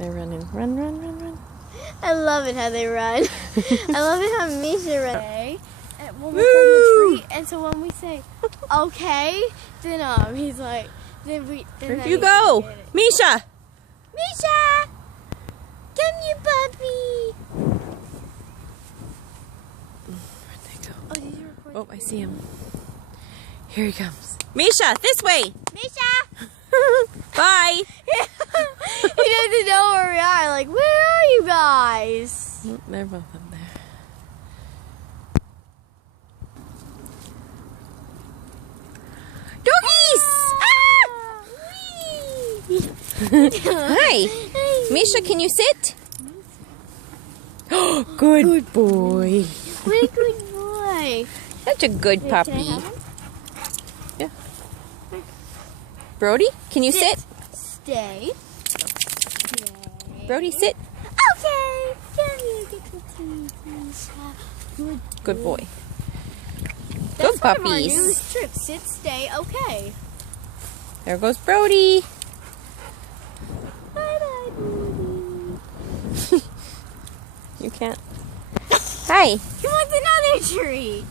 They're running. Run, run, run, run. I love it how they run. I love it how Misha runs. And when we're holding the tree, and so when we say, okay, then he's like, Where'd you go? Misha! Misha! Come here, puppy! Where'd they go? Oh, did you record? Oh, I see him. Here he comes. Misha, this way! Misha! Bye! He doesn't know where we are. Like, where are you guys? Oh, they're both up there. Doggies! Hi! Misha, can you sit? Good boy. What a good boy. Such a good Wait, puppy. can I have him? Yeah. Brody, can you sit? Stay. Brody, sit. Okay. Come here, get the teeth, Misha. Good boy. That's Good one of our puppies. new strips. Sit, stay, okay. There goes Brody. Bye-bye, Brody. You can't. Hi. He wants another treat.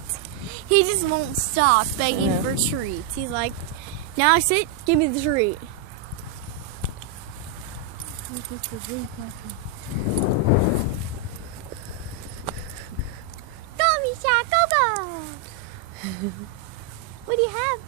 He just won't stop begging for treats. He's like, now I sit, give me the treat. Go, Misha, go, go. What do you have?